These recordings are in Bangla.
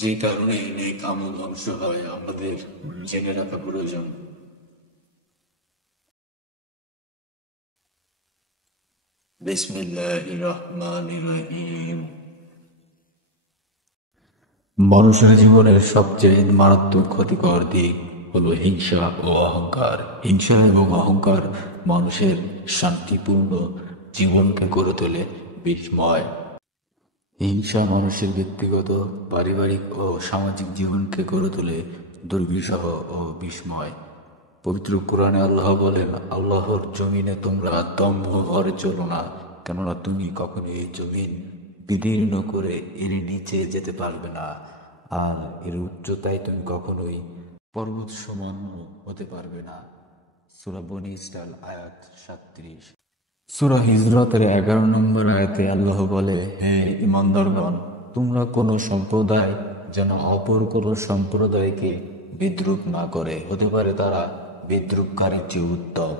যে কারণে নেক আমল ধ্বংস হয় আমাদের জেনে রাখা প্রয়োজন। বিসমিল্লাহির রহমানির রহিম। মানুষের জীবনের সবচেয়ে মারাত্মক ক্ষতিকর দিক হলো হিংসা ও অহংকার। হিংসা এবং অহংকার মানুষের শান্তিপূর্ণ জীবনকে গড়ে তোলে বিস্ময়। হিংসা মানুষের ব্যক্তিগত, পারিবারিক ও সামাজিক জীবনকে গড়ে তোলে দুর্বিষহ ও বিস্ময়। পবিত্র কোরআনে আল্লাহ বলেন, আল্লাহর জমিনে তোমরা দম্ভ ভরে চলো না, কেননা তুমি কখনো এই জমিন বিদীর্ণ করে এর নিচে যেতে পারবে না, আর এর উচ্চতায় তুমি কখনোই পর্বত সমান হতে পারবে না। সূরা বনী ইসরাইল আয়াত 37। সূরা হিজরতের 11 নম্বর আয়াতে আল্লাহ বলে, হে ঈমানদারগণ, তোমরা কোনো সম্প্রদায় যেন অপর কোনো সম্প্রদায়কে বিদ্রূপ না করে, হতে পারে তারা বিদ্রূপকারীর চেয়ে উত্তম।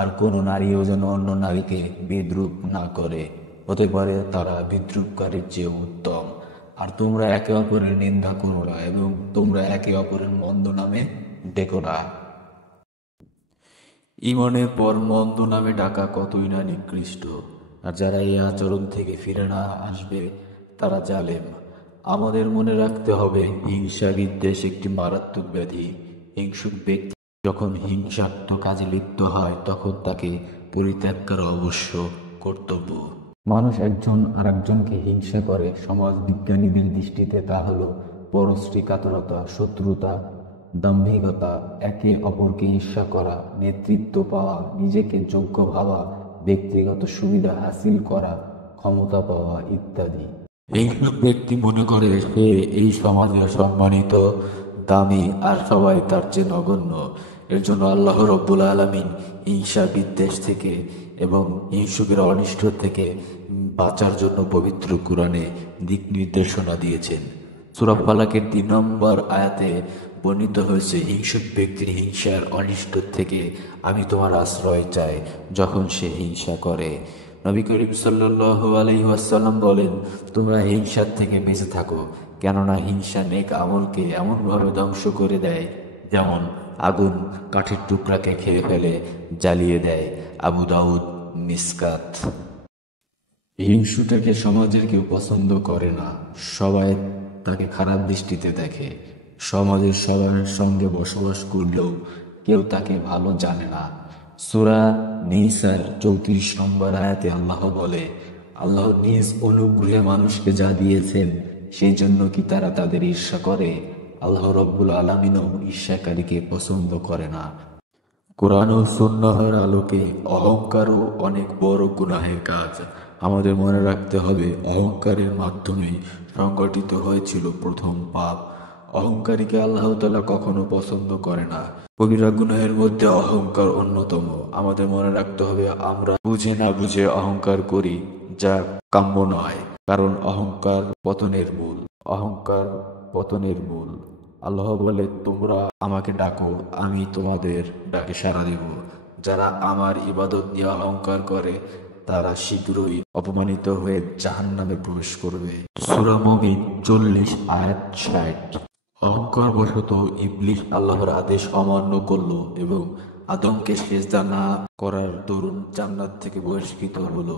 আর কোনো নারীও যেন অন্য নারীকে বিদ্রূপ না করে, হতে পারে তারা বিদ্রূপকারীর চেয়ে উত্তম। আর তোমরা একে অপরের নিন্দা করো না এবং তোমরা একে অপরের মন্দ নামে ডেকো না। ইমানের পর মন্দ নামে ডাকা কতই না নিকৃষ্ট, আর যারা এই আচরণ থেকে ফিরে না আসবে তারা জালেম। আমাদের মনে রাখতে হবে, হিংসা বিদ্বেষ একটি মারাত্মক ব্যাধি। হিংসুক ব্যক্তি যখন হিংসাত্মক কাজে লিপ্ত হয় তখন তাকে পরিত্যাগ করা অবশ্য কর্তব্য। মানুষ একজন আর একজনকে হিংসা করে, সমাজ বিজ্ঞানীদের দৃষ্টিতে তা হলো পরশ্রীকাতরতা, শত্রুতা, দাম্ভিকতা, একে অপরকে ঈর্ষা করা, নেতৃত্ব পাওয়া, নিজেকে যোগ্য ভাবা, ব্যক্তিগত সুবিধা হাসিল করা, ক্ষমতা পাওয়া ইত্যাদি। হিংসুক ব্যক্তি মনে করে সে এই সমাজে সম্মানিত, দামি, আর সবাই তার চেয়ে নগণ্য। এর জন্য আল্লাহ রব্বুল আলামিন হিংসা বিদ্বেষ থেকে এবং হিংসুকের অনিষ্ট থেকে বাঁচার জন্য পবিত্র কুরআনে দিক নির্দেশনা দিয়েছেন। সূরা ফালাকের 3 নম্বর আয়াতে বর্ণিত হয়েছে, হিংসুক ব্যক্তির হিংসার অনিষ্ট থেকে আমি তোমার আশ্রয় চাই যখন সে হিংসা করে। নবী করিম সাল্লাল্লাহু আলাইহি ওয়াসাল্লাম বলেন, তোমরা হিংসার থেকে বেঁচে থাকো, কেননা হিংসা নেক আমলকে এমনভাবে ধ্বংস করে দেয় যেমন আগুন কাঠের টুকরাকে খেয়ে ফেলে, জ্বালিয়ে দেয়। আবু দাউদ, মিসকাত। হিংসুটাকে সমাজের কেউ পছন্দ করে না, সবাই তাকে খারাপ দৃষ্টিতে দেখে। সমাজের সবার সঙ্গে বসবাস করলেও কেউ তাকে ভালো জানে না। সূরা নিসার 34 নম্বর আয়াতে আল্লাহ বলে, আল্লাহ নিজ অনুগ্রহে মানুষকে যা দিয়েছেন সেই জন্য কি তারা তাদের ঈর্ষা করে? আল্লাহ রব্বুল আলামিনও ঈর্ষাকারীকে পছন্দ করে না। কোরআন ও সুন্নাহর আলোকে অহংকারও অনেক বড় গুনাহের কাজ। আমাদের মনে রাখতে হবে, অহংকারের মাধ্যমেই সংগঠিত হয়েছিল প্রথম পাপ। অহংকারীকে আল্লাহ তাআলা কখনো পছন্দ করে না। কবিরা গুনাহের মধ্যে অহংকার অন্যতম। আমাদের মনে রাখতে হবে, আমরা বুঝে না বুঝে অহংকার করি, যা কাম্য নয়, কারণ অহংকার পতনের মূল। অহংকার পতনের মূল। আল্লাহ বলে, তোমরা আমাকে ডাকো, আমি তোমাদের ডাকে সাড়া দেব। যারা আমার ইবাদত নিয়ে অহংকার করে তারা শীঘ্রই অপমানিত হয়ে জাহান্নামে প্রবেশ করবে। সূরা মুমিন 40 আয়াত 60। অহংকার বশত ইবলিস আল্লাহর আদেশ অমান্য করলো এবং আদমকে সিজদা না করার দরুন জান্নাত থেকে বহিষ্কৃত হলো।